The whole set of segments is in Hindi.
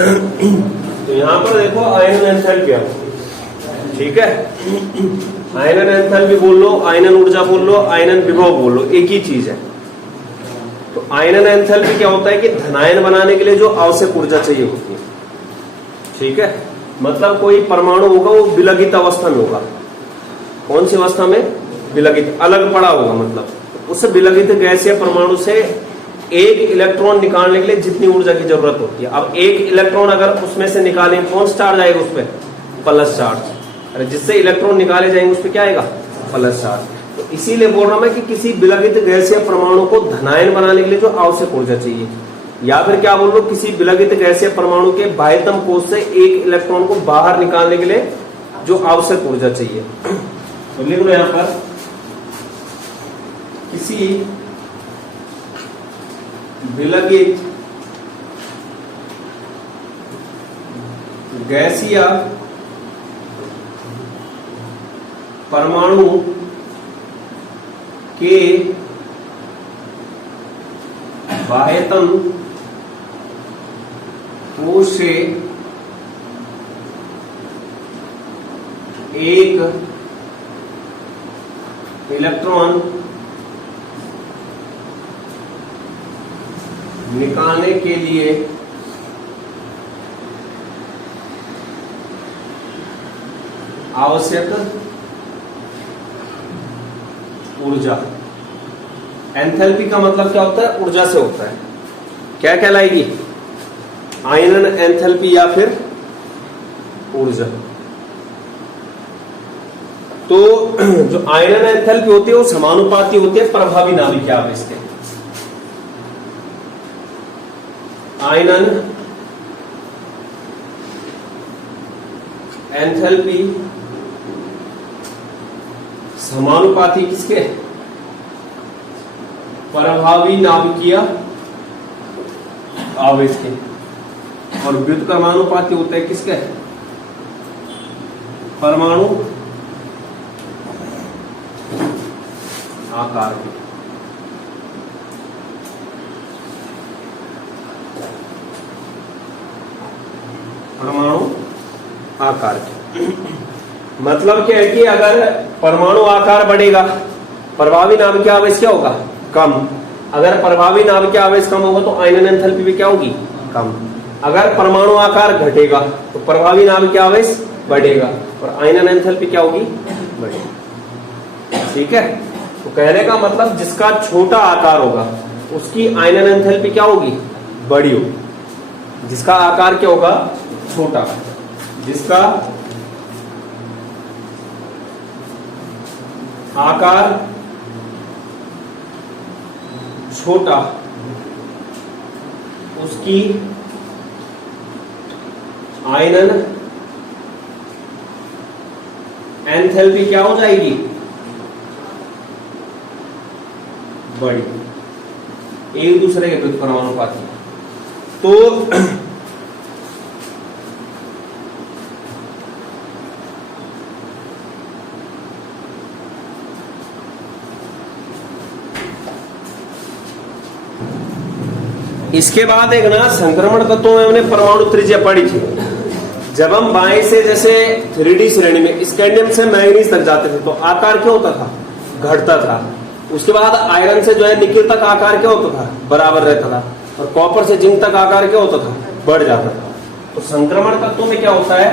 तो यहाँ पर देखो आयनन एंथैल्पी, ठीक है, आयनन एंथैल्पी बोल लो, आयनन ऊर्जा बोल लो, आयनन विभव बोल लो, एक ही चीज है। तो आयनन एंथैल्पी क्या होता है कि धनायन बनाने के लिए जो आवश्यक ऊर्जा चाहिए होती है, ठीक है, मतलब कोई परमाणु होगा वो विलगित अवस्था में होगा। कौन सी अवस्था में? विलगित, अलग पड़ा होगा, मतलब उस विलगित गैस या परमाणु से एक इलेक्ट्रॉन निकालने के लिए जितनी ऊर्जा की जरूरत होती है। अब एक इलेक्ट्रॉन अगर उसमें से निकालें, कौन सा चार्ज आएगा उस पर? Plus charge. अरे जिससे इलेक्ट्रॉन निकाले जाएंगे उस पर क्या आएगा? Plus charge. तो इसीलिए बोल रहा मैं कि किसी विलगित गैस या परमाणु को धनायन बनाने के लिए जो आवश्यक ऊर्जा चाहिए, या फिर क्या बोल लो, किसी विलगित गैस या परमाणु के बाह्यतम कोश से एक इलेक्ट्रॉन को बाहर निकालने के लिए जो आवश्यक ऊर्जा चाहिए। तो लिख लो यहां पर, किसी विलगित गैस या परमाणु के बाह्यतम कोश से एक इलेक्ट्रॉन निकालने के लिए आवश्यक ऊर्जा। एंथैल्पी का मतलब क्या होता है? ऊर्जा से होता है। क्या कहलाएगी? आयनन एंथैल्पी या फिर ऊर्जा। तो जो आयनन एंथैल्पी होती है वो समानुपाती होती है प्रभावी नाभिकीय आवेश के। आयनन एंथैल्पी समानुपाती किसके? प्रभावी नाभिकीय आवेश के। और व्युत्क्रमानुपाती होते हैं किसके? परमाणु आकार के। परमाणु आकार के मतलब क्या है कि अगर परमाणु आकार बढ़ेगा, प्रभावी नाभिकीय आवेश क्या होगा? कम। अगर प्रभावी नाभिकीय आवेश कम होगा तो आयनन एंथैल्पी भी क्या होगी? कम। अगर परमाणु आकार घटेगा तो प्रभावी नाभिकीय आवेश बढ़ेगा और आयनन एंथैल्पी क्या होगी? बढ़ेगी। ठीक है, तो कहने का मतलब जिसका छोटा आकार होगा उसकी आयनन एंथैल्पी क्या होगी? बड़ी होगी। जिसका आकार क्या होगा? छोटा। जिसका आकार छोटा उसकी आयनन एंथैल्पी क्या हो जाएगी? बड़ी। एक दूसरे के व्युत्क्रमानुपाती। तो इसके बाद एक ना संक्रमण तत्वों में हमने परमाणु त्रिज्या पढ़ी थी। जब हम बाएं से जैसे 3D श्रेणी में स्कैंडियम से मैंगनीज तक जाते थे तो आकार क्या होता था? घटता था। उसके बाद आयरन से जो है निकेल तक आकार क्या होता था? बराबर रहता था। और कॉपर से जिंक तक आकार क्या होता था? बढ़ जाता था। तो संक्रमण तत्वों में क्या होता है?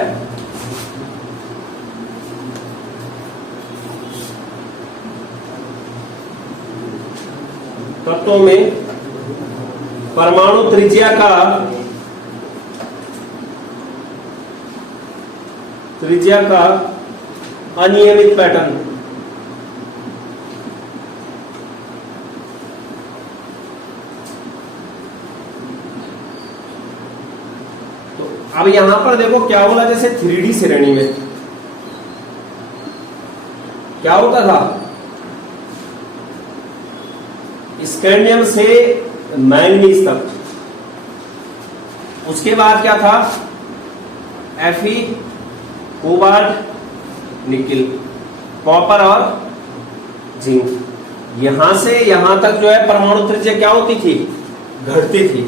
तत्वों में परमाणु त्रिज्या का अनियमित पैटर्न। तो अब यहां पर देखो क्या बोला, जैसे 3D श्रेणी में क्या होता था? स्कैंडियम से मैंगनीज तक। उसके बाद क्या था? Fe, कोबाल्ट, निकिल, कॉपर और जिंक। यहां से यहां तक जो है परमाणु त्रिज्या क्या होती थी? घटती थी।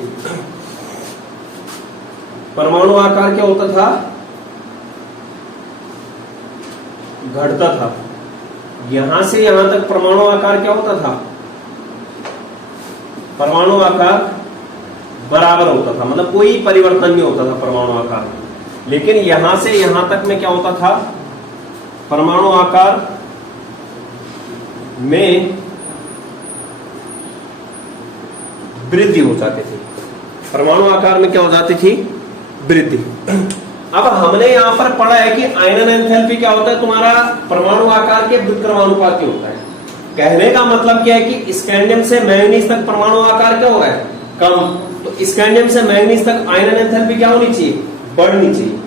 परमाणु आकार क्या होता था, घटता था। यहां से यहां तक परमाणु आकार क्या होता था, परमाणु आकार बराबर होता था, मतलब कोई परिवर्तन नहीं होता था परमाणु आकार में। लेकिन यहां से यहां तक में क्या होता था, परमाणु आकार में वृद्धि हो जाती थी, परमाणु आकार में क्या हो जाती थी, वृद्धि। अब हमने यहां पर पढ़ा है कि आयनन एंथैल्पी क्या होता है, तुम्हारा परमाणु आकार के व्युत्क्रमानुपाती होता है। कहने का मतलब क्या है कि स्कैंडियम से मैंगनीज तक परमाणु आकार क्या हो रहा है, कम। तो स्कैंडियम से मैंगनीज तक आयनन एंथैल्पी क्या होनी चाहिए, बढ़नी चाहिए।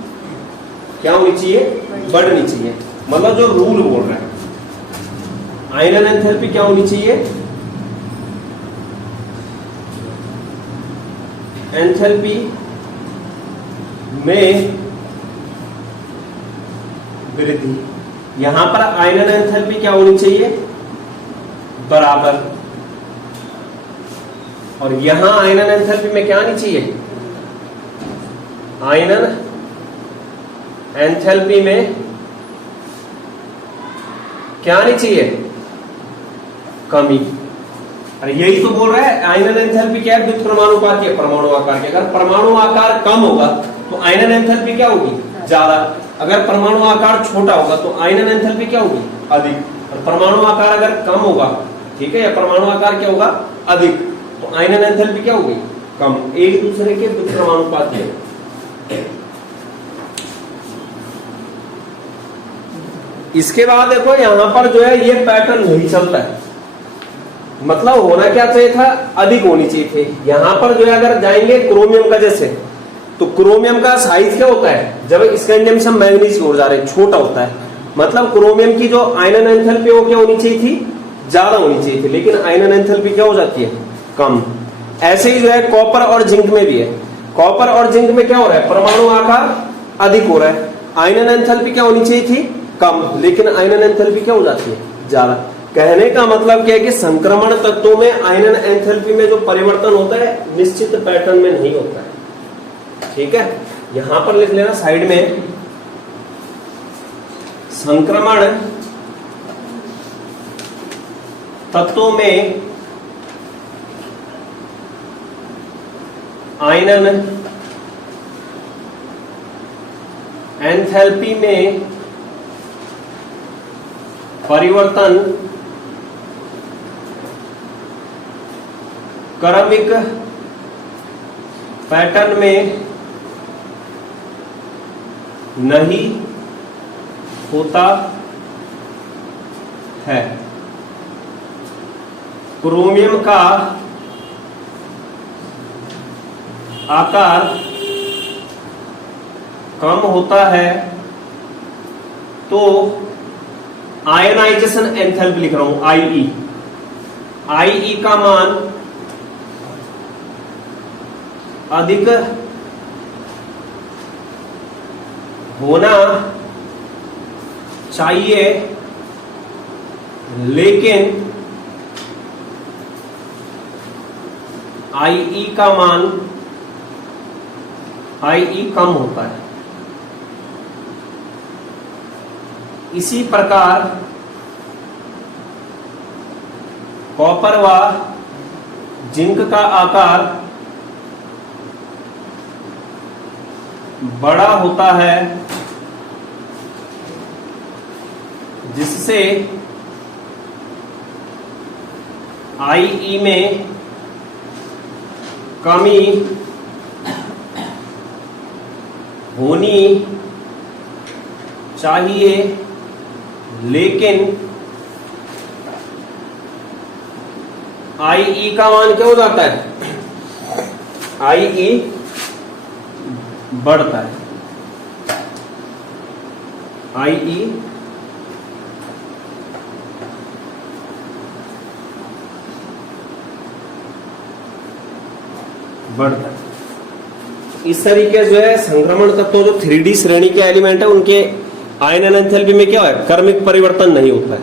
क्या होनी चाहिए, बढ़नी चाहिए। मतलब जो रूल बोल रहा है, आयनन एंथैल्पी क्या होनी चाहिए, एंथैल्पी में वृद्धि। यहां पर आयनन एंथैल्पी क्या होनी चाहिए, बराबर। और यहां आयनन एंथैल्पी में क्या आनी चाहिए, आयनन एंथैल्पी में क्या आनी चाहिए, कमी। अरे यही तो बोल रहा है, आयनन एंथैल्पी क्या है, व्युत्क्रमानुपाती है परमाणु आकार के। अगर परमाणु आकार कम होगा तो आयनन एंथैल्पी क्या होगी, ज्यादा। अगर परमाणु आकार छोटा होगा तो आयनन एंथैल्पी क्या होगी, अधिक। और परमाणु आकार अगर कम होगा, ठीक है, या परमाणु आकार क्या होगा, अधिक, तो आयनन एंथैल्पी क्या होगी, कम। एक दूसरे के व्युत्क्रमानुपाती है। इसके बाद देखो यहां पर जो है ये पैटर्न नहीं चलता है, मतलब होना क्या चाहिए था, अधिक होनी चाहिए थे। यहां पर जो है अगर जाएंगे क्रोमियम का, जैसे तो क्रोमियम का साइज क्या होता है, जब स्कैंडियम से मैंगनीज की ओर जा रहे हैं, छोटा होता है। मतलब क्रोमियम की जो आयनन एंथैल्पी वो क्या होनी चाहिए थी, ज्यादा होनी चाहिए थी, लेकिन आयनन एंथैल्पी क्या हो जाती है, कम। ऐसे ही जो है कॉपर और जिंक में भी है। कॉपर और जिंक में क्या हो रहा है, परमाणु आकार अधिक हो रहा है, आयनन एंथैल्पी क्या होनी चाहिए थी, कम, लेकिन आयनन एंथैल्पी क्या हो जाती है, ज्यादा। कहने का मतलब क्या है कि संक्रमण तत्वों में आयनन एंथैल्पी में जो परिवर्तन होता है निश्चित पैटर्न में नहीं होता है, ठीक है। यहां पर लिख लेना साइड में, संक्रमण तत्वों में आयनन एंथैल्पी में परिवर्तन क्रमिक पैटर्न में नहीं होता है। क्रोमियम का आकार कम होता है तो आयनाइजेशन एंथैल्पी लिख रहा हूं, आईई, आईई का मान अधिक होना चाहिए, लेकिन आईई का मान, आईई कम होता है। इसी प्रकार कॉपर व जिंक का आकार बड़ा होता है, जिससे आईई में कमी होनी चाहिए, लेकिन आईई का मान क्या हो जाता है, आईई बढ़ता है, आईई बढ़ता है। इस तरीके जो है संक्रमण तत्व जो 3D श्रेणी के एलिमेंट है उनके आयनन एंथैल्पी में क्या है, क्रमिक परिवर्तन नहीं होता है।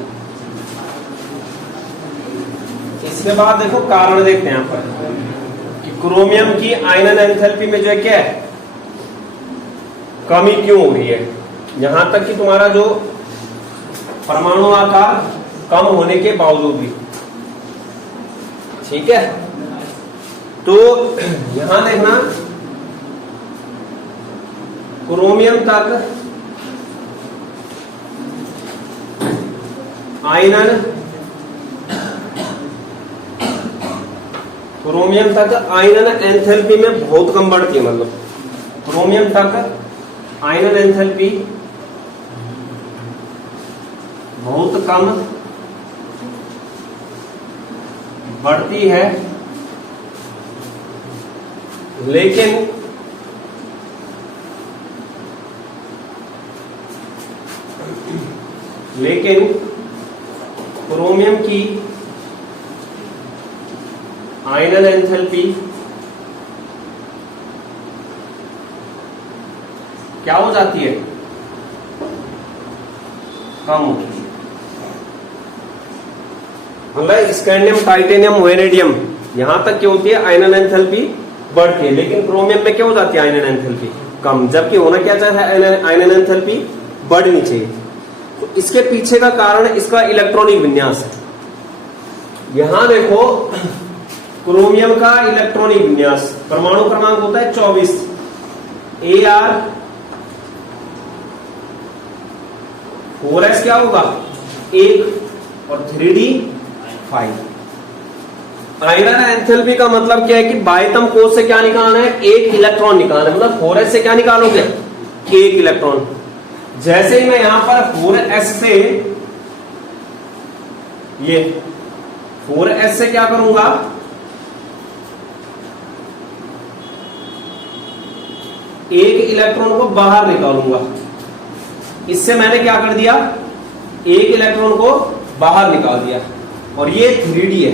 इसके बाद देखो कारण देखते हैं यहां पर कि क्रोमियम की आयनन एंथैल्पी में जो है क्या है, कमी क्यों हो रही है, यहां तक कि तुम्हारा जो परमाणु आकार कम होने के बावजूद भी। ठीक है, तो यहां देखना क्रोमियम तक आयनन, क्रोमियम तक आयनन एंथैल्पी में बहुत कम बढ़ती है, मतलब क्रोमियम तक आयनन एंथैल्पी बहुत कम बढ़ती है, लेकिन क्रोमियम की आयनन एंथैल्पी क्या हो जाती है, कम होती है। मतलब स्कैंडियम, टाइटेनियम, वेनेडियम यहां तक क्या होती है, आयनन एंथैल्पी बढ़ती है, लेकिन क्रोमियम में क्या हो जाती है, आयनन एंथैल्पी कम, जबकि होना क्या चाहिए, आयनन एंथैल्पी बढ़नी चाहिए। तो इसके पीछे का कारण इसका इलेक्ट्रॉनिक विन्यास है। यहां देखो क्रोमियम का इलेक्ट्रॉनिक विन्यास, परमाणु क्रमांक होता है 24, Ar 4s क्या होगा 1 और 3d 5। आयनन एंथैल्पी का मतलब क्या है कि बाह्यतम कोश से क्या निकालना है, एक इलेक्ट्रॉन निकालना है, मतलब 4s से क्या निकालोगे, एक इलेक्ट्रॉन। जैसे ही मैं यहां पर 4s से, ये 4s से क्या करूंगा, एक इलेक्ट्रॉन को बाहर निकालूंगा। इससे मैंने क्या कर दिया, एक इलेक्ट्रॉन को बाहर निकाल दिया, और ये 3d है,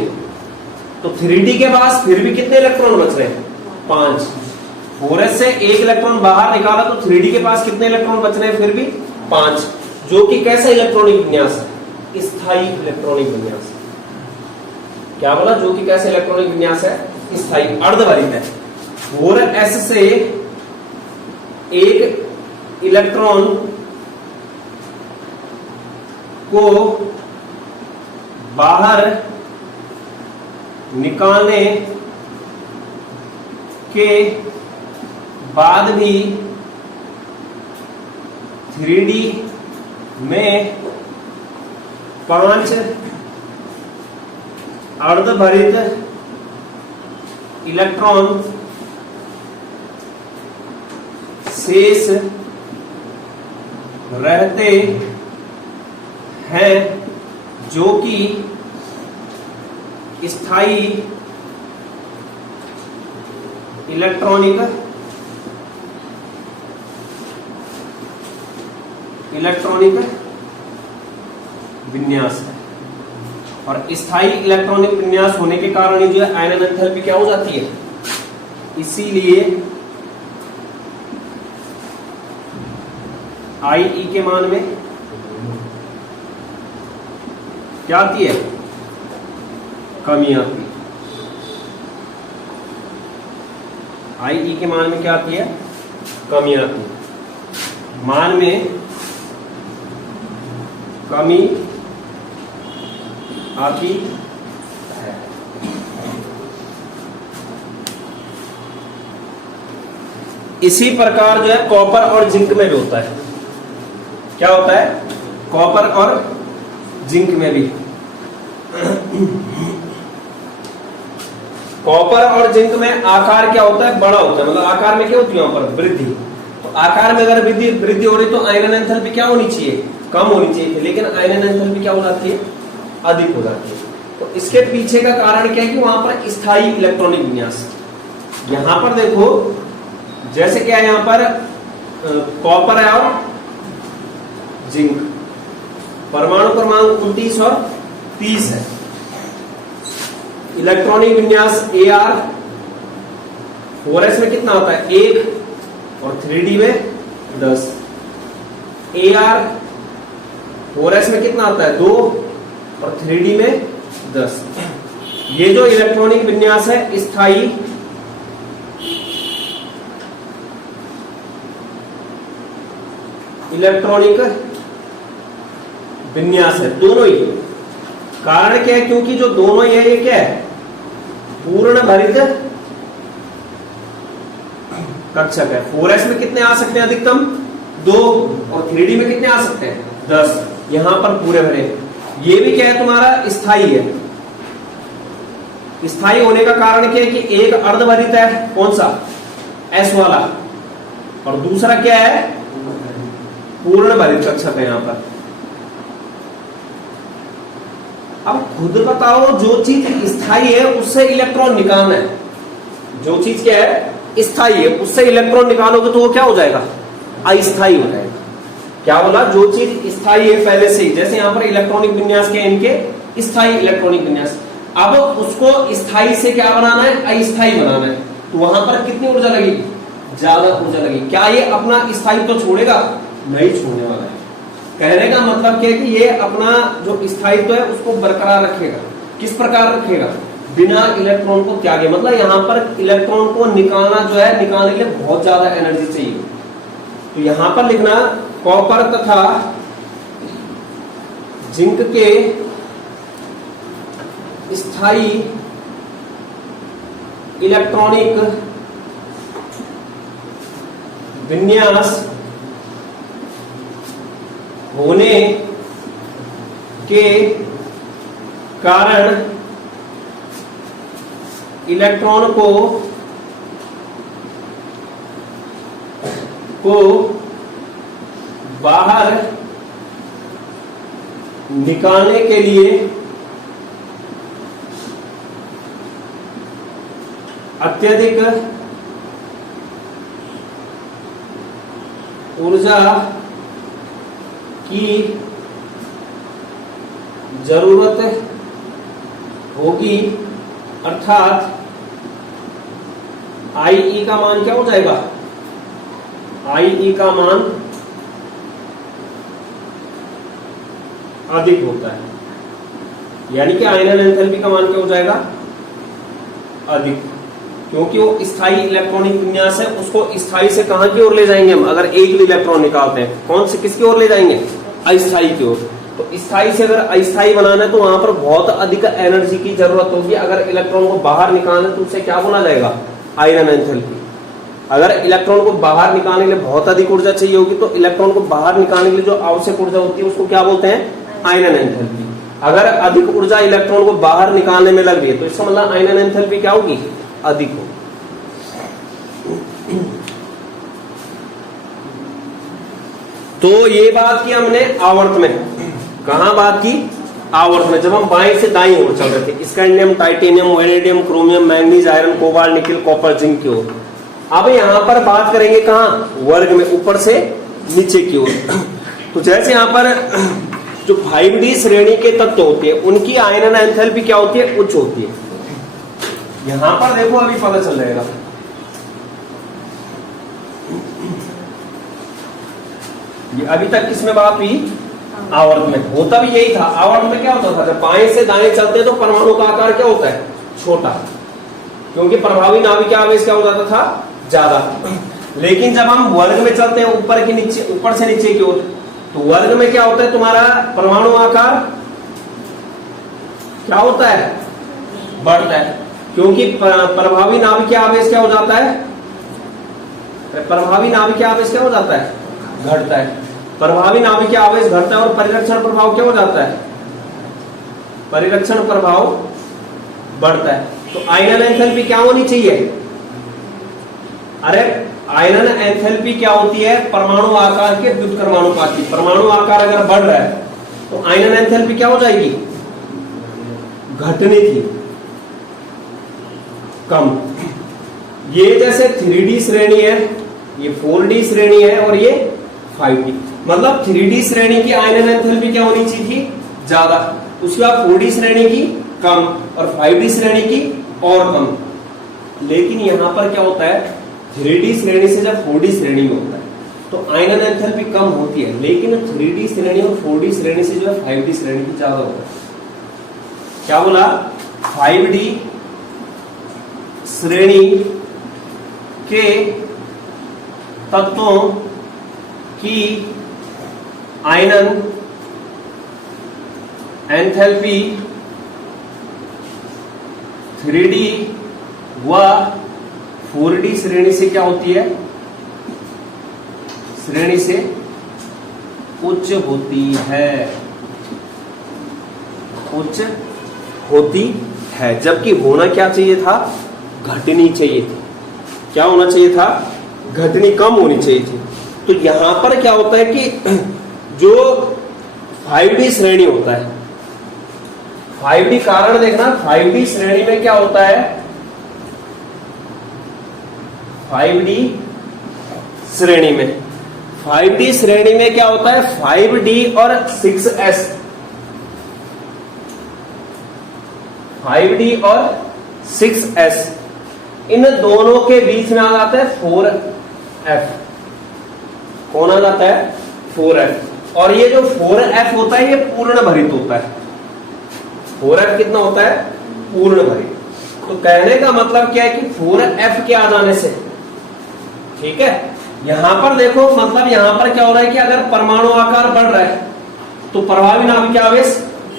तो 3d के पास फिर भी कितने इलेक्ट्रॉन बच रहे हैं, 5। 4s से एक इलेक्ट्रॉन बाहर निकाला तो 3d के पास कितने इलेक्ट्रॉन बच रहे हैं, फिर भी 5, जो कि कैसा इलेक्ट्रॉनिक विन्यास है, स्थायी इलेक्ट्रॉनिक विन्यास। क्या बोला, जो कि कैसे इलेक्ट्रॉनिक विन्यास है, स्थायी, अर्धवारित है। 4s से एक इलेक्ट्रॉन को बाहर निकालने के बाद भी 3d में 5 अर्धभरित इलेक्ट्रॉन शेष रहते हैं, जो कि स्थायी इलेक्ट्रॉनिक विन्यास है। और स्थायी इलेक्ट्रॉनिक विन्यास होने के कारण ही जो है आयनन एंथैल्पी क्या हो जाती है, इसीलिए IE के मान में क्या आती है, कमी आती है। IE के मान में क्या आती है, कमी आती है, मान में कमी आती है। इसी प्रकार जो है कॉपर और जिंक में भी होता है। क्या होता है, कॉपर और जिंक में भी, कॉपर और जिंक में आकार क्या होता है, बड़ा होता है, मतलब आकार में क्या होती है वहां पर वृद्धि। तो आकार में अगर वृद्धि हो रही तो आयनन एंथैल्पी क्या होनी चाहिए, कम होनी चाहिए, लेकिन आयनन एंथैल्पी क्या हो जाती है, अधिक हो जाती है। तो इसके पीछे का कारण क्या है कि वहां पर स्थायी इलेक्ट्रॉनिक विन्यास। यहां पर देखो जैसे क्या है, यहां पर कॉपर है और जिंक, परमाणु क्रमांक 29 और 30 है। इलेक्ट्रॉनिक विन्यास Ar 4s में कितना होता है, 1 और 3d में 10। Ar 4s में कितना आता है, 2 और 3d में 10। ये जो इलेक्ट्रॉनिक विन्यास है स्थायी इलेक्ट्रॉनिक विन्यास है, दोनों ही। कारण क्या है? क्योंकि जो दोनों ही है ये क्या है? पूर्ण भरित कक्षक है। 4s में कितने आ सकते हैं अधिकतम? 2, और 3D में कितने आ सकते हैं? 10। यहां पर पूरे भरे। ये भी क्या है तुम्हारा? स्थायी है। स्थायी होने का कारण क्या है कि एक अर्धभरित है, कौन सा? S वाला, और दूसरा क्या है? पूर्ण भरित कक्षक है यहां पर। अब खुद बताओ, जो चीज स्थायी है उससे इलेक्ट्रॉन निकालना है। जो चीज क्या है? स्थायी है, उससे इलेक्ट्रॉन निकालोगे तो वो क्या हो जाएगा? अस्थायी हो जाएगा। क्या बोला? जो चीज स्थायी है पहले से ही, जैसे यहां पर इलेक्ट्रॉनिक विन्यास के इनके स्थायी इलेक्ट्रॉनिक विन्यास, अब उसको स्थायी से क्या बनाना है? अस्थायी बनाना है। तो वहां पर कितनी ऊर्जा लगेगी? ज्यादा ऊर्जा लगेगी। क्या ये अपना स्थायित्व तो छोड़ेगा? नहीं छोड़ने वाला है। कहने का मतलब क्या है कि ये अपना जो स्थायित्व है उसको बरकरार रखेगा। किस प्रकार रखेगा? बिना इलेक्ट्रॉन को त्यागे। मतलब यहां पर इलेक्ट्रॉन को निकालना जो है, निकालने के लिए बहुत ज्यादा एनर्जी चाहिए। तो यहां पर लिखना कॉपर तथा जिंक के स्थायी इलेक्ट्रॉनिक विन्यास होने के कारण इलेक्ट्रॉन को बाहर निकालने के लिए अत्यधिक ऊर्जा की जरूरत होगी। अर्थात IE का मान क्या हो जाएगा? IE का मान अधिक होता है, यानी कि आयनन एंथैल्पी का मान क्या हो जाएगा? अधिक। क्योंकि वो स्थायी इलेक्ट्रॉनिक विन्यास है, उसको स्थायी से कहां की ओर ले जाएंगे हम? अगर एक भी इलेक्ट्रॉन निकालते हैं, कौन से किसकी ओर ले जाएंगे? अस्थायी की ओर। तो स्थायी से अगर अस्थायी बनाना है तो वहां पर बहुत अधिक एनर्जी की जरूरत होगी। अगर इलेक्ट्रॉन को बाहर निकालना है तो उसे क्या बोला जाएगा? आयनन एंथैल्पी। अगर इलेक्ट्रॉन को बाहर निकालने के लिए बहुत अधिक ऊर्जा चाहिए होगी तो इलेक्ट्रॉन को बाहर निकालने के लिए जो आवश्यक ऊर्जा होती है उसको क्या बोलते हैं? आयनन एंथैल्पी। अगर अधिक ऊर्जा इलेक्ट्रॉन को बाहर निकालने में लग रही है तो इसका मतलब आयनन एंथैल्पी क्या होगी? अधिक होगी। तो ये बात की हमने आवर्त में। कहां बात की? आवर्त में, जब हम बाएं से दाईं ओर चल रहे थे, scandium, titanium, vanadium, chromium, manganese, iron, cobalt, nickel, copper, zinc की ओर। अब यहां पर बात करेंगे कहां? वर्ग में, ऊपर से नीचे की ओर। तो जैसे यहां पर जो 5D श्रेणी के तत्व होते हैं उनकी आयनन एंथैल्पी क्या होती है? उच्च होती है। यहां पर देखो, अभी पता चल जाएगा। ये अभी तक किसमें बात हुई? आवर्त में। होता भी यही था। आवर्त में क्या होता था? जब बाएं से दाएं चलते तो परमाणु का आकार क्या होता है? छोटा, क्योंकि प्रभावी नाभिकीय आवेश क्या हो जाता था? ज्यादा। लेकिन जब हम वर्ग में चलते हैं, ऊपर से नीचे की ओर, तो वर्ग में क्या होता है? तुम्हारा परमाणु आकार क्या होता है? बढ़ता है, क्योंकि प्रभावी नाभिकीय आवेश क्या हो जाता है? प्रभावी नाभिकीय आवेश क्या हो जाता है? घटता है। प्रभावी नाभिकीय आवेश घटता है और परिरक्षण प्रभाव क्या हो जाता है? परिरक्षण प्रभाव बढ़ता है। तो आयनन एंथैल्पी क्या होनी चाहिए? अरे आयनन एंथैल्पी क्या होती है? परमाणु आकार के व्युत्क्रमानुपाती। परमाणु आकार अगर बढ़ रहा है तो आयनन एंथैल्पी क्या हो जाएगी? घटनी थी, कम। ये जैसे 3D श्रेणी है, ये 4D श्रेणी है और ये 5D। मतलब 3D श्रेणी की आयनन एंथैल्पी क्या होनी चाहिए थी? ज्यादा। उसके बाद 4D श्रेणी की कम और 5D श्रेणी की और कम। लेकिन यहां पर क्या होता है? 3D श्रेणी से जब 4D श्रेणी में होता है तो आयनन एंथैल्पी कम होती है, लेकिन 3D श्रेणी और 4D श्रेणी से जो है 5D श्रेणी की ज्यादा होता है। क्या बोला? 5D श्रेणी के तत्वों की आयनन एंथैल्पी 3D व 4D श्रेणी से क्या होती है? श्रेणी से उच्च होती है, उच्च होती है। जबकि होना क्या चाहिए था? घटनी चाहिए थी। क्या होना चाहिए था? घटनी कम होनी चाहिए थी। तो यहां पर क्या होता है कि जो 5D श्रेणी होता है, 5D कारण देखना, 5D श्रेणी में क्या होता है? 5D श्रेणी में 5D श्रेणी में क्या होता है? 5D और 6s, 5D और 6s, इन दोनों के बीच में आ जाता है 4f। कौन आ जाता है? 4f। और ये जो 4f होता है ये पूर्ण भरित होता है। 4f कितना होता है? पूर्ण भरित। तो कहने का मतलब क्या है कि 4f के आ जाने से, ठीक है, यहां पर देखो, मतलब यहां पर क्या हो रहा है कि अगर परमाणु आकार बढ़ रहा है तो प्रभावी नाभिकीय आवेश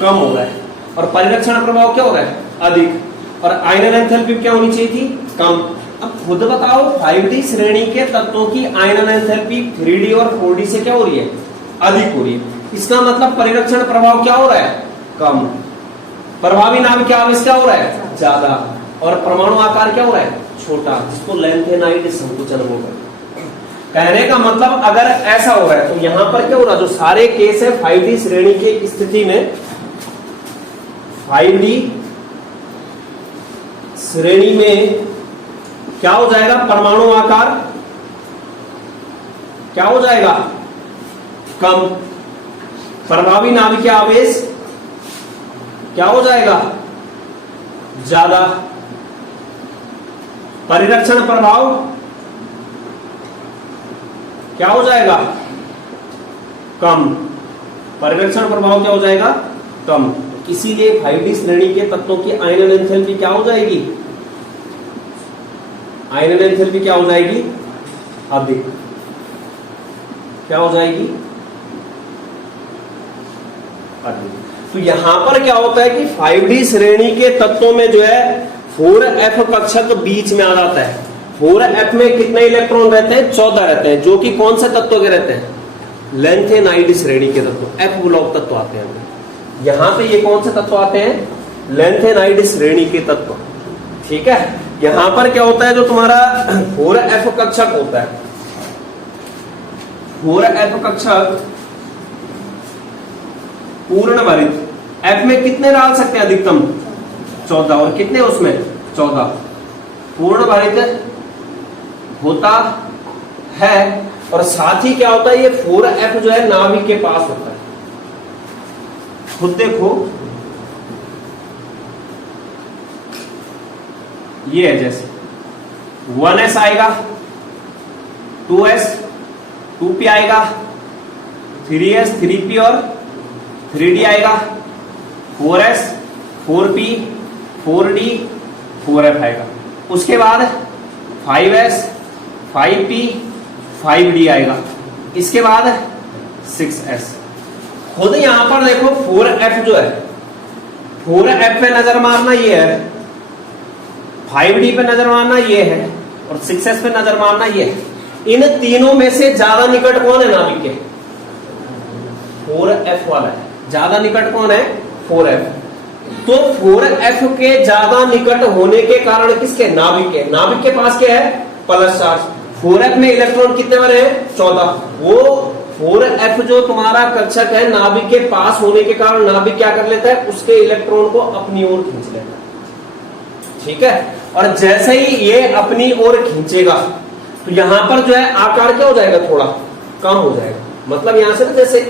कम हो रहा है और परिरक्षण प्रभाव क्या हो रहा है? अधिक। और आयनन एंथैल्पी क्या होनी चाहिए थी? कम। अब खुद बताओ, 5D श्रेणी के तत्वों की आयनन एंथैल्पी 3D और 4D से क्या हो रही है? अधिक हो रही है। इसका मतलब परिरक्षण प्रभाव क्या हो रहा है? कम। प्रभावी नाभिकीय आवेश क्या हो रहा है? ज्यादा। और परमाणु आकार क्या हो रहा है? छोटा, जिसको लैंथेनाइड संकुचन बोलते हैं। कहने का मतलब अगर ऐसा हो रहा है तो यहां पर क्या हो रहा है? जो सारे केस है 5D श्रेणी की स्थिति में, 5D श्रेणी में क्या हो जाएगा? परमाणु आकार क्या हो जाएगा? कम। प्रभावी नाभिकीय आवेश क्या हो जाएगा? ज्यादा। परिरक्षण प्रभाव क्या हो जाएगा? कम। परिरक्षण प्रभाव क्या हो जाएगा? कम। इसीलिए 5D श्रेणी के तत्वों की आयनन एंथैल्पी क्या हो जाएगी? आयनन एंथैल्पी क्या हो जाएगी? अधिक। क्या हो जाएगी? अधिक। तो यहां पर क्या होता है कि 5D श्रेणी के तत्वों में जो है 4f कक्षक बीच में आ जाता है। 4f में कितने इलेक्ट्रॉन रहते हैं? 14 रहते हैं, जो कि कौन से तत्व के रहते हैं? लैंथेनाइड श्रेणी के तत्व, f ब्लॉक तत्व आते हैं। यहां पे ये कौन से तत्व आते हैं? लैंथेनाइड श्रेणी के तत्व, ठीक है। यहां पर क्या होता है? जो तुम्हारा 4f कक्षक होता है, 4f कक्षक पूर्ण भरित, f में कितने डाल सकते हैं? अधिकतम 14। और कितने उसमें? 14 पूर्ण भरित होता है। और साथ ही क्या होता है? ये 4f जो है नाभिक के पास होता है। खुद देखो, ये है जैसे 1s आएगा, 2s 2p आएगा, 3s 3p और 3d आएगा, 4s 4p 4d 4f आएगा। उसके बाद 5s 5p 5d आएगा। इसके बाद 6s। खुद यहां पर देखो 4f जो है, 4f पे नजर मारना ये है, 5d पे नजर मारना ये है और 6s पे नजर मारना ये है। इन तीनों में से ज्यादा निकट कौन है नाभिक के? 4f वाला है। ज्यादा निकट कौन है? 4f। तो 4f के ज्यादा निकट होने के कारण किसके? नाभिक के। नाभिक के पास क्या है? Plus charge. 4f में इलेक्ट्रॉन कितने वाले हैं? 14। वो 4f जो तुम्हारा कक्षक है नाभिक के पास होने के कारण नाभिक क्या कर लेता है? उसके इलेक्ट्रॉन को अपनी ओर खींच लेता है, ठीक है। और जैसे ही ये अपनी ओर खींचेगा तो यहां पर जो है आकार क्या हो जाएगा? थोड़ा कम हो जाएगा। मतलब यहां से ना, जैसे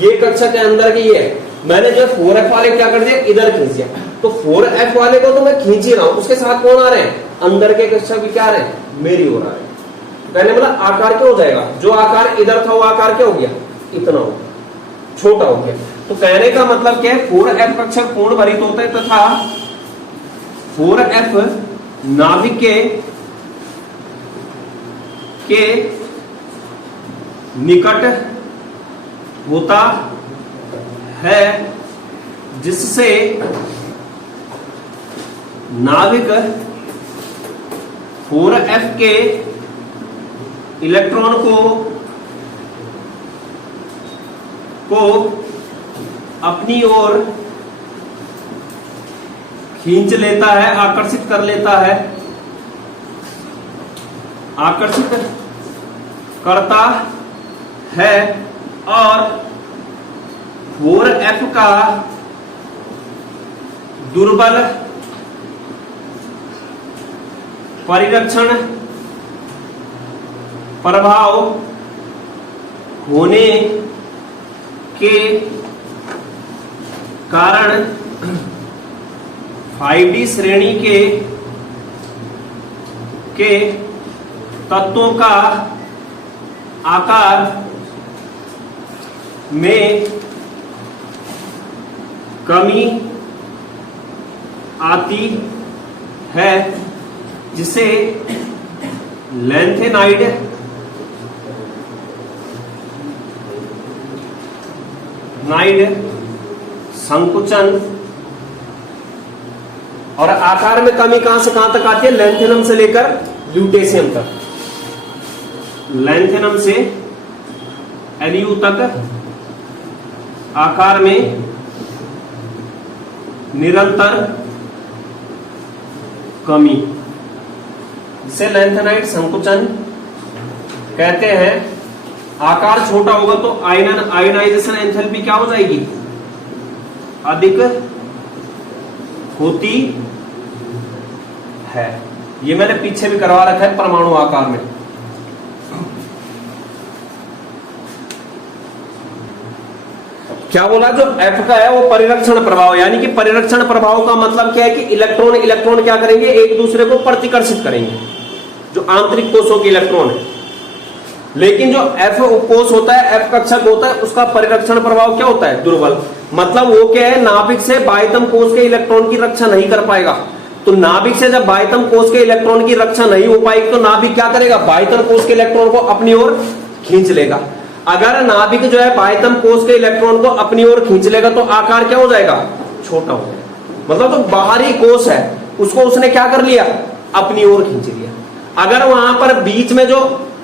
ये कक्षक है अंदर की, ये है, मैंने जो 4f वाले क्या कर दिया? इधर खींच दिया। तो 4f वाले को तो मैं खींच ही रहा हूं, उसके साथ कौन आ रहे हैं? अंदर के कक्षक भी क्या आ रहे हैं? मेरी ओर आ रहे हैं। कहने मतलब आकार क्या हो जाएगा? जो आकार इधर था वो आकार क्या हो गया? इतना हो गया, छोटा हो गया। तो कहने का मतलब क्या है? 4f कक्षक पूर्ण भरित होता है तथा 4f नाभिक के निकट होता है जिससे नाभिक 4f के इलेक्ट्रॉन को अपनी ओर खींच लेता है, आकर्षित कर लेता है, आकर्षित करता है और 4f का दुर्बल परिरक्षण प्रभाव होने के कारण 5D श्रेणी के तत्वों का आकार में कमी आती है, जिसे लैंथेनाइड संकुचन। और आकार में कमी कहां से कहां तक आती है? लैंथेनम से लेकर ल्यूटेशियम तक, लैंथेनम से Lu तक आकार में निरंतर कमी, जिसे लैंथेनाइड संकुचन कहते हैं। आकार छोटा होगा तो आयनाइजेशन एंथैल्पी क्या हो जाएगी? अधिक होती है। ये मैंने पीछे भी करवा रखा है परमाणु आकार में। क्या बोला? जो F का है वो परिरक्षण प्रभाव, यानी कि परिरक्षण प्रभाव का मतलब क्या है कि इलेक्ट्रॉन इलेक्ट्रॉन क्या करेंगे? एक दूसरे को प्रतिकर्षित करेंगे, जो आंतरिक कोषों के इलेक्ट्रॉन है। लेकिन जो F कोष होता है, F कक्षक होता है, उसका परिरक्षण प्रभाव क्या होता है? दुर्बल। मतलब वो क्या है? नाभिक से बाह्यतम कोष के इलेक्ट्रॉन की रक्षा नहीं कर पाएगा। तो नाभिक से जब बाह्यतम कोष के इलेक्ट्रॉन की रक्षा नहीं हो पाएगी तो नाभिक क्या करेगा? बाह्यतम कोष के इलेक्ट्रॉन को अपनी ओर खींच लेगा। अगर नाभिक जो है बाह्यतम कोष के इलेक्ट्रॉन को अपनी ओर खींच लेगा तो आकार क्या हो जाएगा? छोटा हो जाएगा। मतलब तो बाहरी कोष है उसको उसने क्या कर लिया? अपनी ओर खींच लिया। अगर वहां पर बीच में जो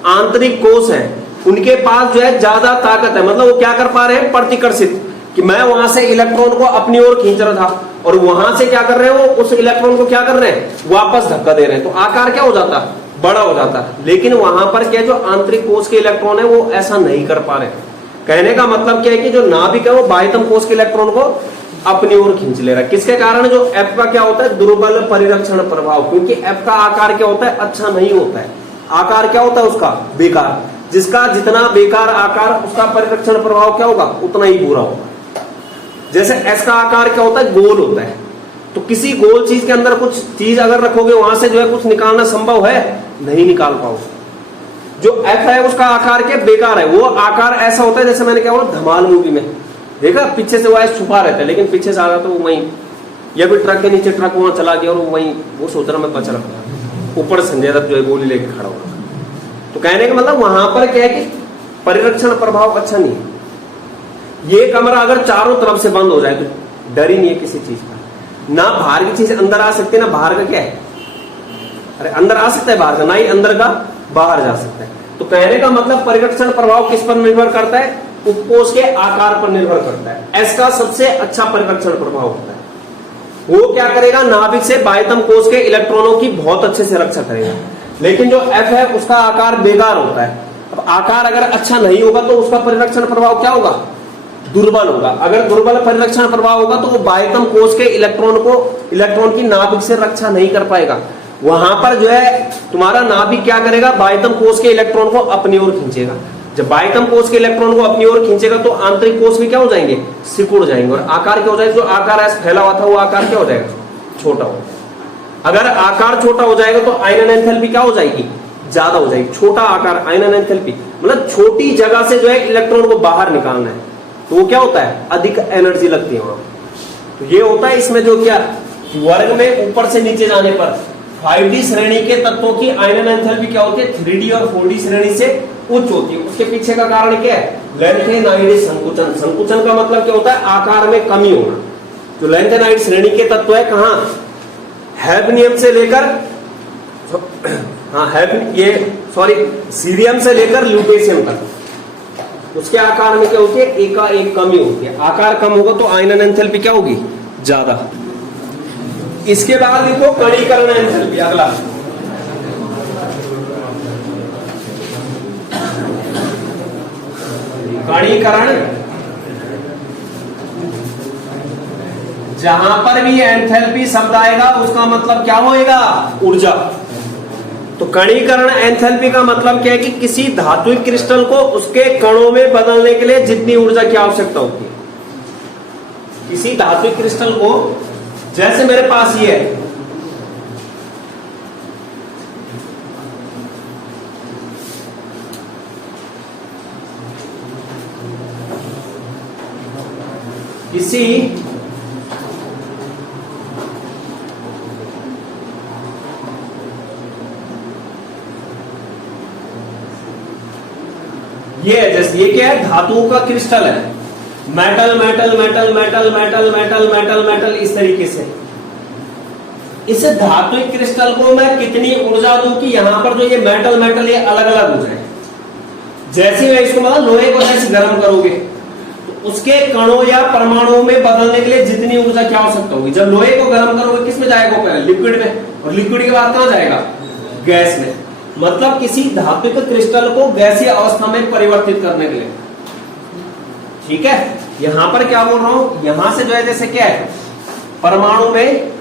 आंतरिक कोष है उनके पास जो है ज्यादा ताकत है, मतलब वो क्या कर पा रहे हैं? प्रतिकर्षित, कि मैं वहां से इलेक्ट्रॉन को अपनी ओर खींच रहा था और वहां से क्या कर रहे हैं? वो उस इलेक्ट्रॉन को क्या कर रहे हैं? वापस धक्का दे रहे हैं। तो आकार क्या हो जाता? बड़ा हो जाता है। लेकिन वहां पर क्या, जो आंतरिक कोष के इलेक्ट्रॉन है वो ऐसा नहीं कर पा रहे। कहने का मतलब क्या है कि जो नाभिक है वो बाह्यतम कोष के इलेक्ट्रॉन को अपनी ओर खींच ले रहा है। किसके कारण? जो F का क्या होता है? दुर्बल परिरक्षण प्रभाव। क्योंकि F का आकार क्या होता है? अच्छा नहीं होता है। आकार क्या होता है उसका? बेकार। जिसका जितना बेकार आकार उसका परिरक्षण प्रभाव क्या होगा? उतना ही बुरा होगा। जैसे S का आकार क्या होता है? गोल होता है। तो किसी गोल चीज के अंदर कुछ चीज अगर रखोगे वहां से जो है कुछ निकालना संभव है? नहीं निकाल पाओगे। जो F है उसका आकार क्या? बेकार है। वो आकार ऐसा होता है जैसे मैंने क्या बोला धमाल मूवी में देखा, पीछे से वो छुपा रहता है लेकिन पीछे से आ रहा तो वो वहीं, या फिर ट्रक के नीचे ट्रक वहां चला गया और वहीं वो सोच रहा मैं बच रहा, ऊपर संजय दत्त जो है गोली लेके खड़ा होगा। तो कहने का मतलब वहां पर क्या है कि परिरक्षण प्रभाव अच्छा नहीं है। ये कमरा अगर चारों तरफ से बंद हो जाए तो डर ही नहीं है किसी चीज का। ना बाहर की चीज अंदर आ सकती है, ना बाहर का क्या है, अरे अंदर आ सकता है बाहर का, ना ही अंदर का बाहर जा सकता है। तो कहने का मतलब परिरक्षण प्रभाव किस पर निर्भर करता है? उपकोष के आकार पर निर्भर करता है। एस का सबसे अच्छा परिरक्षण प्रभाव होता है। वो क्या करेगा? नाभिक से बाह्यतम कोष के इलेक्ट्रॉनों की बहुत अच्छे से रक्षा करेगा। लेकिन जो एफ है उसका आकार बेकार होता है। अब आकार अगर अच्छा नहीं होगा तो उसका परिरक्षण प्रभाव क्या होगा? दुर्बल होगा। अगर दुर्बल परिरक्षण प्रभाव होगा तो वो बाह्यतम कोष के इलेक्ट्रॉन की नाभिक से रक्षा नहीं कर पाएगा। वहां पर जो है तुम्हारा नाभिक क्या करेगा? बाह्यतम कोष के इलेक्ट्रॉन को अपनी ओर खींचेगा। जब बाह्यतम कोष के इलेक्ट्रॉन को अपनी ओर खींचेगा तो आंतरिक कोष भी क्या हो जाएंगे? सिकुड़ जाएंगे और आकार क्या हो जाएगा? जो आकार ऐसा फैला हुआ था वो आकार क्या हो जाएगा? छोटा हो जाएगा। अगर आकार छोटा हो जाएगा तो आयनन एंथैल्पी क्या हो जाएगी? ज्यादा हो जाएगी। छोटा आकार आयनन एंथैल्पी मतलब छोटी जगह से जो है इलेक्ट्रॉन को बाहर निकालना है तो वो क्या होता है? अधिक एनर्जी लगती है वहां। तो ये होता है इसमें जो क्या वर्ग में ऊपर से नीचे जाने पर 5D श्रेणी के तत्वों की आयनन एंथैल्पी क्या होती है? 3D और 4D श्रेणी से उच्च होती है। उसके पीछे का कारण क्या है? लैंथेनाइड संकुचन। संकुचन का मतलब क्या होता है? आकार में कमी होना। जो लैंथेनाइड श्रेणी के तत्व है कहां? हैफनियम से लेकर सीरियम से लेकर ल्यूटेशियम तक उसके आकार में क्या होती है? एक कमी होती है। आकार कम होगा तो आयनन एंथैल्पी क्या होगी? ज्यादा। इसके बाद देखो कणीकरण एंथैल्पी, अगला। कणीकरण, जहां पर भी एंथैल्पी शब्द आएगा उसका मतलब क्या होएगा? ऊर्जा। तो कणीकरण एंथैल्पी का मतलब क्या है कि किसी धात्विक क्रिस्टल को उसके कणों में बदलने के लिए जितनी ऊर्जा की आवश्यकता होती है। किसी धात्विक क्रिस्टल को, जैसे मेरे पास ये है, किसी ये है, जैसे ये क्या है? धातुओं का क्रिस्टल है। Metal metal metal metal metal metal metal metal, इस तरीके से। इस धात्विक क्रिस्टल को मैं कितनी ऊर्जा दूं कि यहां पर जो ये मेटल मेटल ये अलग अलग हो जाए। जैसे मैं इसको मतलब लोहे को जैसे गर्म करोगे तो उसके कणों या परमाणुओं में बदलने के लिए जितनी ऊर्जा की आवश्यकता होगी। जब लोहे को गर्म करोगे किस में जाएगा? पहले लिक्विड में, और लिक्विड के बाद कहां जाएगा? गैस में। मतलब किसी धात्विक क्रिस्टल को गैसीय अवस्था में परिवर्तित करने के लिए। ठीक है, यहां पर क्या बोल रहा हूं? यहां से जो है जैसे क्या है? परमाणु में,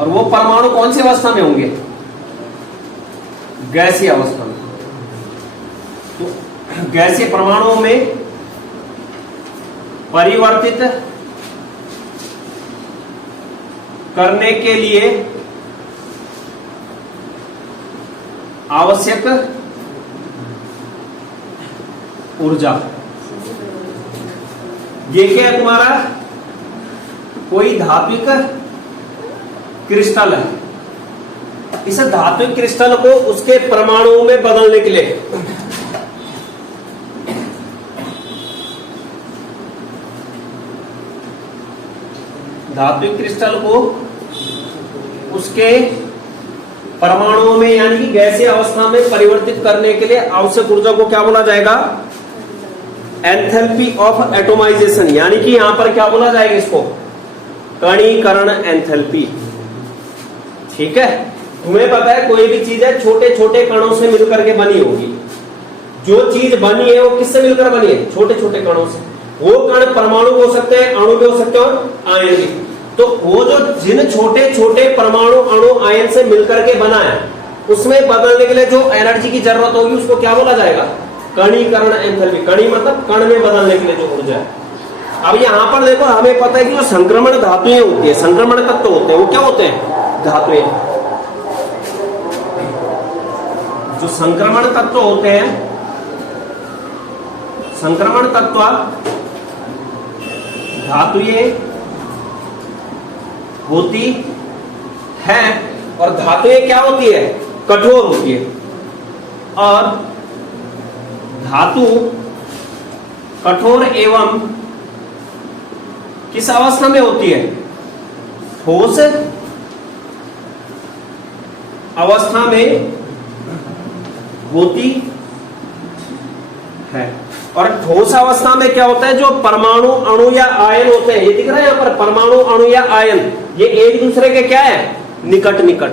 और वो परमाणु कौन सी अवस्था में होंगे? गैसीय अवस्था में। तो गैसीय परमाणुओं में परिवर्तित करने के लिए आवश्यक ऊर्जा, ये क्या है तुम्हारा? कोई धात्विक क्रिस्टल है। इस धात्विक क्रिस्टल को उसके परमाणुओं में बदलने के लिए धात्विक क्रिस्टल को उसके परमाणुओं में यानी कि गैसीय अवस्था में परिवर्तित करने के लिए आवश्यक ऊर्जा को क्या बोला जाएगा? Enthalpy of atomization. यानी कि यहां पर क्या बोला जाएगा इसको? कणीकरण एंथैल्पी। ठीक है, तुम्हें पता है कोई भी चीज है छोटे छोटे कणों से मिलकर के बनी होगी। जो चीज बनी है वो किससे मिलकर बनी है? छोटे छोटे कणों से। वो कण परमाणु हो सकते हैं, अणु भी हो सकते हैं, और आयन भी। तो वो जो जिन छोटे छोटे परमाणु अणु आयन से मिलकर के बना है उसमें बदलने के लिए जो एनर्जी की जरूरत होगी उसको क्या बोला जाएगा? कणीकरण एंथैल्पी। कणी मतलब कण में बदलने के लिए जो ऊर्जा है। अब यहां पर देखो, हमें पता है कि जो संक्रमण धातुएं होती है, संक्रमण तत्व होते हैं, वो क्या होते हैं? धातुएं। जो संक्रमण तत्व होते हैं, संक्रमण तत्व धातुएं होती है, और धातुएं क्या होती है? कठोर होती है। और धातु कठोर एवं किस अवस्था में होती है? ठोस अवस्था में होती है। और ठोस अवस्था में क्या होता है? जो परमाणु अणु या आयन होते हैं, ये दिख रहा है यहां पर, परमाणु अणु या आयन, ये एक दूसरे के क्या है? निकट निकट।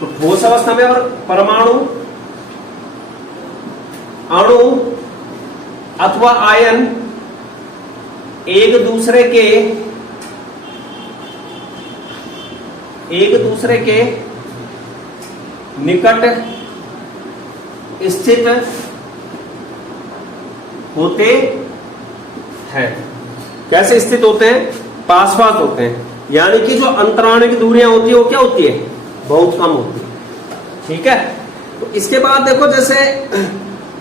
तो ठोस अवस्था में और परमाणु अणु अथवा आयन एक दूसरे के निकट स्थित होते हैं। कैसे स्थित होते हैं? पास पास होते हैं। यानी कि जो अंतराणिक दूरियां होती है वो क्या होती है? बहुत कम होती है। ठीक है, तो इसके बाद देखो, जैसे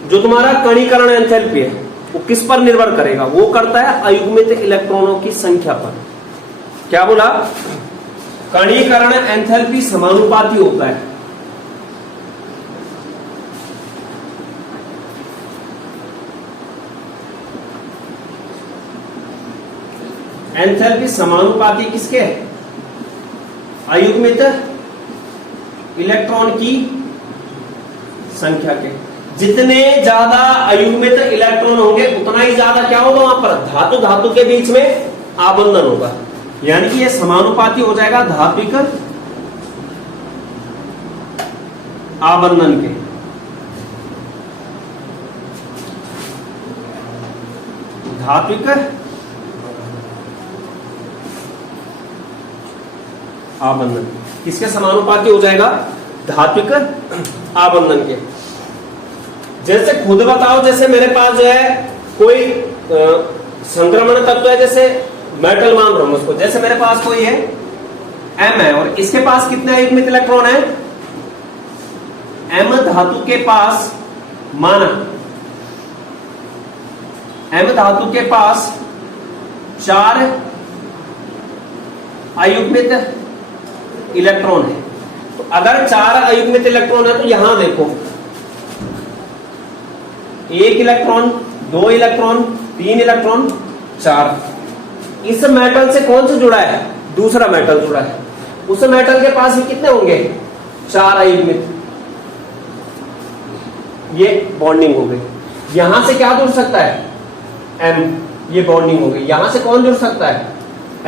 जो तुम्हारा कणीकरण एंथैल्पी है वो किस पर निर्भर करेगा? वो करता है अयुग्मित इलेक्ट्रॉनों की संख्या पर। क्या बोला? कणीकरण एंथैल्पी समानुपाती होता है। एंथैल्पी समानुपाती किसके? अयुग्मित इलेक्ट्रॉन की संख्या के। जितने ज्यादा अयुग्मित इलेक्ट्रॉन होंगे उतना ही ज्यादा क्या होगा वहां पर? धातु धातु के बीच में आबंधन होगा, यानी कि ये समानुपाती हो जाएगा धात्विक आबंधन के। धात्विक आबंधन किसके समानुपाती हो जाएगा? धात्विक आबंधन के। जैसे खुद बताओ, जैसे मेरे पास जो है कोई संक्रमण तत्व है, जैसे मेटल मान रहा हूं उसको, जैसे मेरे पास कोई है M है और इसके पास कितने अयुग्मित इलेक्ट्रॉन है? M धातु के पास माना M धातु के पास 4 अयुग्मित इलेक्ट्रॉन है। तो अगर 4 अयुग्मित इलेक्ट्रॉन है तो यहां देखो 1 इलेक्ट्रॉन, 2 इलेक्ट्रॉन, 3 इलेक्ट्रॉन, 4। इस मेटल से कौन सा जुड़ा है? दूसरा मेटल जुड़ा है। उस मेटल के पास भी कितने होंगे? 4 अयुग्मित। ये बॉन्डिंग हो गई। यहां से क्या जुड़ सकता है? M, ये बॉन्डिंग हो गई। यहां से कौन जुड़ सकता है?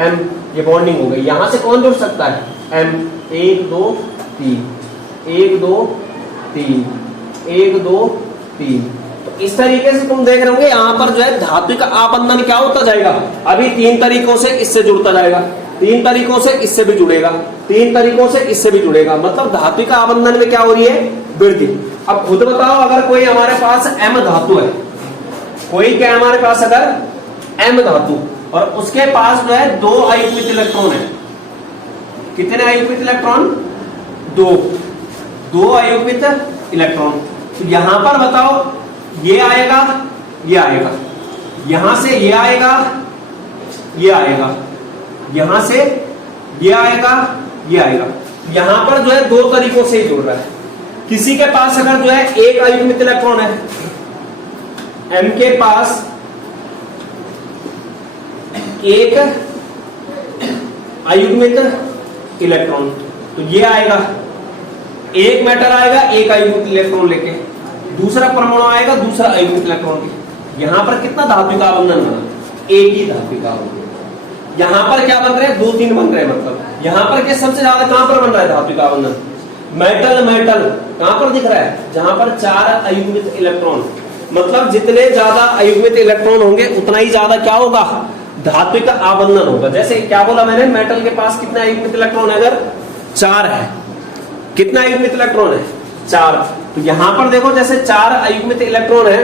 M, ये बॉन्डिंग हो गई। यहां से कौन जुड़ सकता है? M, 1 2 3, 1 2 3, 1 2 3। तो इस तरीके से तुम देख रहे होंगे यहां पर जो है धातु का आबंधन क्या होता जाएगा? अभी 3 तरीकों से इससे जुड़ता जाएगा, 3 तरीकों से इससे भी जुड़ेगा, 3 तरीकों से इससे भी जुड़ेगा। मतलब धातु का आबंधन में क्या हो रही है? वृद्धि। अब खुद बताओ, अगर कोई हमारे पास M धातु है, कोई क्या हमारे पास अगर M धातु और उसके पास जो है 2 अयुग्मित इलेक्ट्रॉन है। कितने अयुग्मित इलेक्ट्रॉन? 2 अयुग्मित इलेक्ट्रॉन। तो यहां पर बताओ ये आएगा, ये आएगा, यहां से ये आएगा, ये आएगा, यहां से ये आएगा, ये आएगा। यहां पर जो है 2 तरीकों से ही जुड़ रहा है। किसी के पास अगर जो है 1 अयुग्मित इलेक्ट्रॉन है, M के पास 1 अयुग्मित इलेक्ट्रॉन, तो ये आएगा, एक मेटल आएगा 1 अयुग्मित इलेक्ट्रॉन लेके, दूसरा परमाणु आएगा दूसरा अयुग्मित इलेक्ट्रॉन के। यहां पर कितना धात्विक आबंधन बना? एक ही धात्विक आबंधन। यहां पर क्या बन रहे हैं? 2-3 बन रहे हैं। मतलब यहां पर क्या सबसे ज्यादा कहां पर बन रहा है धात्विक आबंधन? मेटल मेटल कहां पर दिख रहा है? जहां पर 4 अयुग्मित इलेक्ट्रॉन। मतलब जितने ज्यादा अयुग्मित इलेक्ट्रॉन होंगे उतना ही ज्यादा क्या होगा? धात्विक आबंधन होगा। जैसे क्या बोला मैंने? मेटल के पास कितने अयुग्मित इलेक्ट्रॉन है? अगर 4 है, कितना अयुग्मित इलेक्ट्रॉन है? 4। तो यहां पर देखो जैसे 4 अयुग्मित इलेक्ट्रॉन है,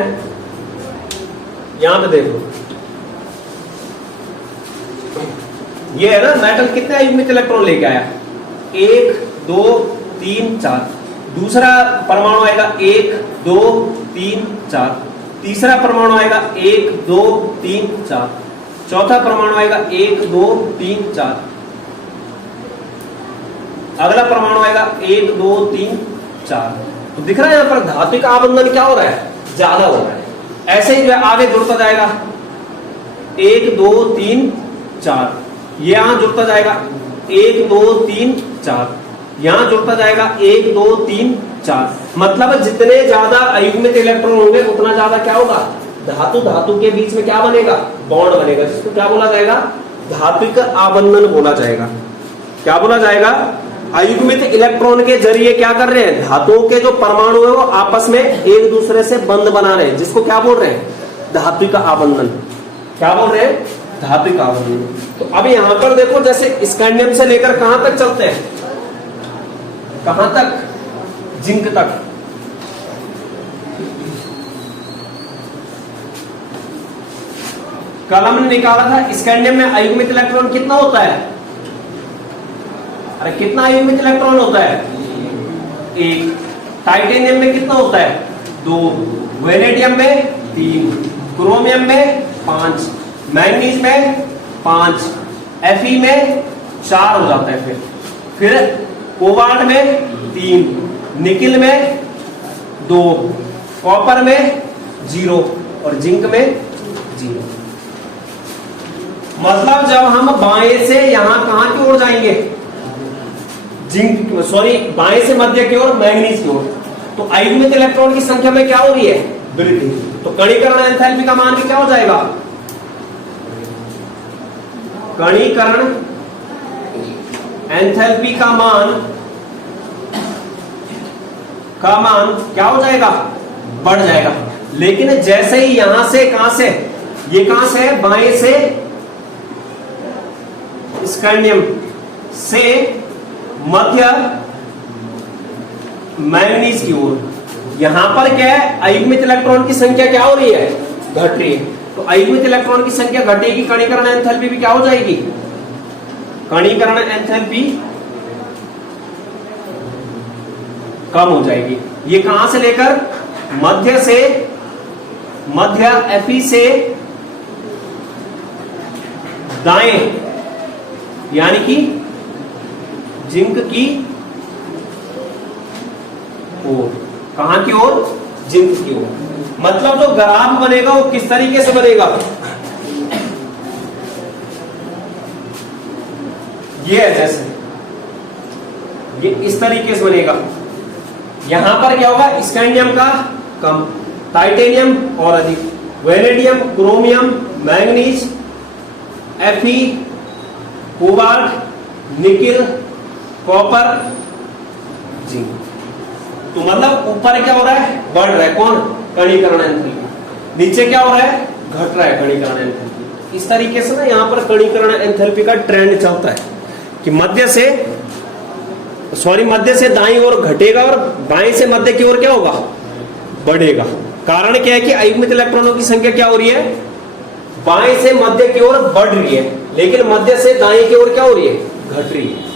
यहां पे देखो ये है ना, मेटल कितने अयुग्मित इलेक्ट्रॉन लेके आया? 1 2 3 4। दूसरा परमाणु आएगा 1 2 3 4। तीसरा परमाणु आएगा 1 2 3 4। चौथा परमाणु आएगा 1 2 3 4। अगला परमाणु आएगा 1 2 3 4। तो दिख रहा है यहां पर धात्विक आबंधन क्या हो रहा है? ज्यादा हो रहा है। ऐसे ही जो आगे जुड़ता जाएगा 1 2 3 4, ये यहां जुड़ता जाएगा 1 2 3 4, यहां जुड़ता जाएगा 1 2 3 4। मतलब जितने ज्यादा अयुग्मित इलेक्ट्रॉन होंगे उतना ज्यादा क्या होगा? धातु धातु के बीच में क्या बनेगा? बॉन्ड बनेगा, जिसको क्या बोला जाएगा? धात्विक आबंधन बोला जाएगा। क्या बोला जाएगा? अयुग्मित इलेक्ट्रॉन के जरिए क्या कर रहे हैं? धातुओं के जो परमाणु है वो आपस में एक दूसरे से बंध बना रहे हैं, जिसको क्या बोल रहे हैं? धात्विक आबंधन। क्या बोल रहे हैं? धात्विक आबंधन। तो अब यहां पर देखो जैसे स्कैंडियम से लेकर कहां तक चलते हैं? कहां तक? जिंक तक। कल हमने निकाला था स्कैंडियम में अयुग्मित इलेक्ट्रॉन कितना होता है? अरे कितना अयुग्मित इलेक्ट्रॉन होता है? 1। टाइटेनियम में कितना होता है? 2। वेनेडियम में 3। क्रोमियम में 5। मैग्नीज में 5। Fe में 4 हो जाता है। फिर फिर कोबाल्ट में 3, निकिल में 2, कॉपर में 0 और जिंक में 0। मतलब जब हम बाएं से यहां कहां की ओर जाएंगे, बाएं से मध्य की ओर, मैंगनीज की ओर, तो अयुग्मित इलेक्ट्रॉन की संख्या में क्या हो रही है, वृद्धि। तो कणीकरण एंथैल्पी का मान भी क्या हो जाएगा, कणीकरण एंथैल्पी का मान क्या हो जाएगा, बढ़ जाएगा। लेकिन जैसे ही यहां से कहां से, ये कहां से है, बाएं से स्कैंडियम से मध्य मैंगनीज की ओर, यहां पर क्या है, अयुग्मित इलेक्ट्रॉन की संख्या क्या हो रही है, घट रही है। तो अयुग्मित इलेक्ट्रॉन की संख्या घटेगी, कणीकरण एंथैल्पी भी क्या हो जाएगी, कणीकरण एंथैल्पी कम हो जाएगी। ये कहां से लेकर, मध्य Fe से दाएं, यानी कि जिंक की ओर, कहां की ओर, जिंक की ओर। मतलब जो ग्राफ बनेगा वो किस तरीके से बनेगा, ये है जैसे, ये इस तरीके से बनेगा। यहां पर क्या होगा, स्कैंडियम का कम, टाइटेनियम और अधिक, vanadium, chromium, manganese, Fe, cobalt, nickel, copper, zinc. तो मतलब ऊपर क्या हो रहा है, बढ़ रहा है, कौन, कणीकरण एंथैल्पी। नीचे क्या हो रहा है, घट रहा है कणीकरण एंथैल्पी। इस तरीके से ना यहाँ पर कणीकरण एंथैल्पी का ट्रेंड चलता है कि मध्य से दाईं ओर घटेगा और बाएं से मध्य की ओर क्या होगा, बढ़ेगा। कारण क्या है कि अयुग्मित इलेक्ट्रॉनों की संख्या क्या हो रही है, बाएं से मध्य की ओर बढ़ रही है, लेकिन मध्य से दाएं की ओर क्या हो रही है, घट रही है।